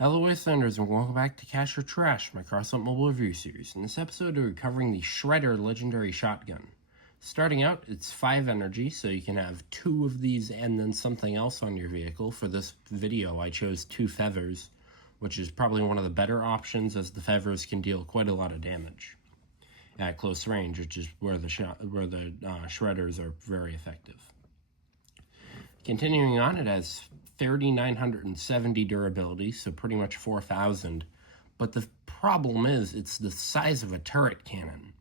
Hello Wastelanders and welcome back to Cash or Trash, my Crossout mobile review series. In this episode we're covering the Shredder Legendary Shotgun. Starting out, it's 5 energy, so you can have 2 of these and then something else on your vehicle. For this video I chose 2 feathers, which is probably one of the better options as the feathers can deal quite a lot of damage at close range, which is where the shredders are very effective. Continuing on, it has 3,970 durability, so pretty much 4,000. But the problem is, it's the size of a turret cannon.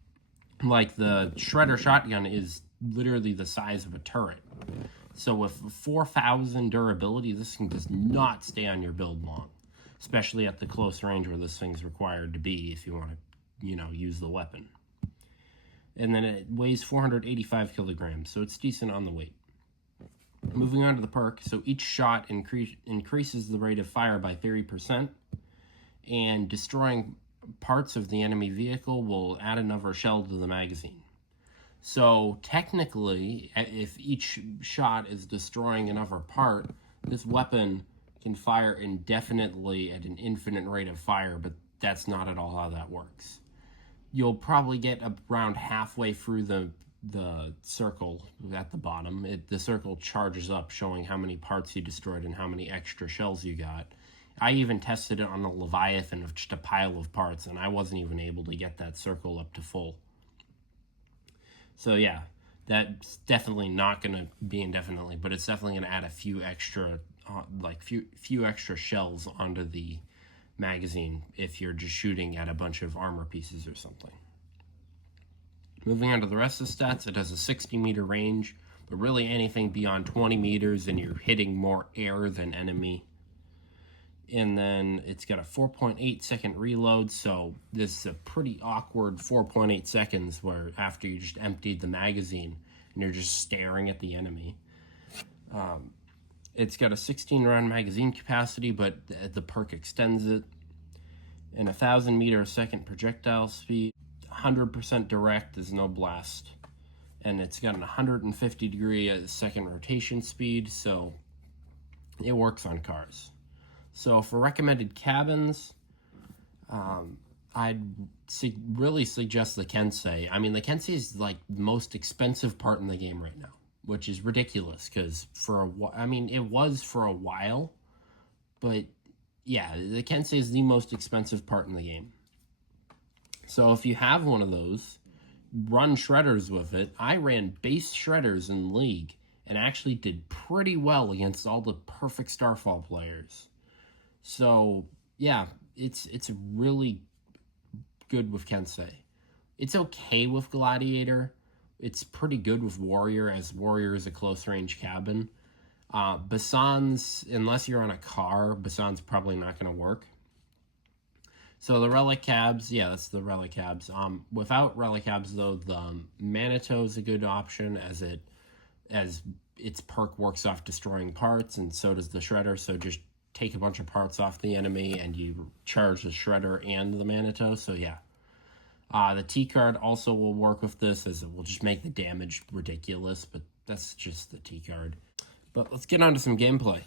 Like, the Shredder shotgun is literally the size of a turret. So with 4,000 durability, this thing does not stay on your build long. Especially at the close range where this thing's required to be if you want to, use the weapon. And then it weighs 485 kilograms, so it's decent on the weight. Moving on to the perk, so each shot increases the rate of fire by 30%, and destroying parts of the enemy vehicle will add another shell to the magazine. So technically, if each shot is destroying another part, this weapon can fire indefinitely at an infinite rate of fire, but that's not at all how that works. You'll probably get around halfway through the circle at the bottom. The circle charges up showing how many parts you destroyed and how many extra shells you got. I even tested it on a Leviathan of just a pile of parts, and I wasn't even able to get that circle up to full. So yeah, that's definitely not going to be indefinitely, but it's definitely going to add a few extra few extra shells onto the magazine if you're just shooting at a bunch of armor pieces or something. Moving on to the rest of the stats, it has a 60-meter range, but really anything beyond 20 meters and you're hitting more air than enemy. And then it's got a 4.8 second reload, so this is a pretty awkward 4.8 seconds where after you just emptied the magazine and you're just staring at the enemy. It's got a 16-round magazine capacity, but the perk extends it. And 1,000 meter a second projectile speed. 100% direct, there's no blast. And it's got an 150 degree a second rotation speed, so it works on cars. So for recommended cabins, I'd really suggest the Kensei. I mean, the Kensei is like the most expensive part in the game right now, which is ridiculous because it was for a while, but yeah, the Kensei is the most expensive part in the game. So if you have one of those, run shredders with it. I ran base shredders in League and actually did pretty well against all the perfect Starfall players. So yeah, it's really good with Kensei. It's okay with Gladiator. It's pretty good with Warrior, as Warrior is a close range cabin. Basan's, unless you're on a car, Basan's probably not going to work. So the Relic Cabs, yeah, that's the Relic Cabs. Without Relic Cabs, though, the Manitou is a good option as its perk works off destroying parts, and so does the Shredder. So just take a bunch of parts off the enemy, and you charge the Shredder and the Manitou. So yeah, the T card also will work with this, as it will just make the damage ridiculous. But that's just the T card. But let's get on to some gameplay.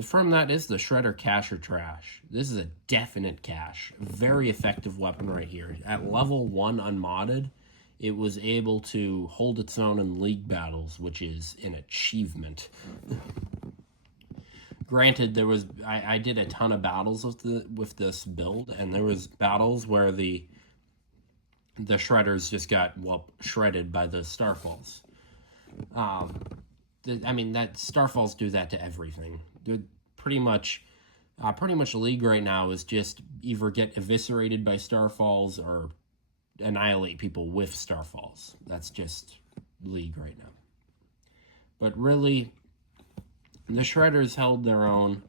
So from that is the Shredder Cash or Trash. This is a definite cash. Very effective weapon right here. At level 1 unmodded, it was able to hold its own in league battles, which is an achievement. Granted, there was I did a ton of battles with this build, and there was battles where the shredders just got shredded by the starfalls. I mean, that starfalls do that to everything. They're pretty much League right now is just either get eviscerated by starfalls or annihilate people with starfalls. That's just League right now. But really, the Shredders held their own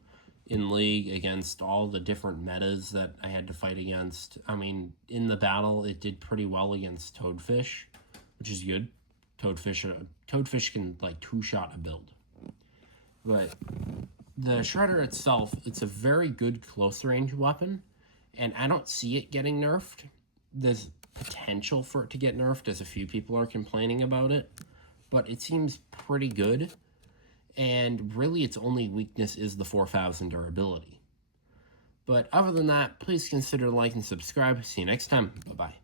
in League against all the different metas that I had to fight against. I mean, in the battle, it did pretty well against Toadfish, which is good. Toadfish can, like, two-shot a build. But the Shredder itself, it's a very good close-range weapon, and I don't see it getting nerfed. There's potential for it to get nerfed, as a few people are complaining about it, but it seems pretty good. And really, its only weakness is the 4,000 durability. But other than that, please consider like and subscribe. See you next time. Bye-bye.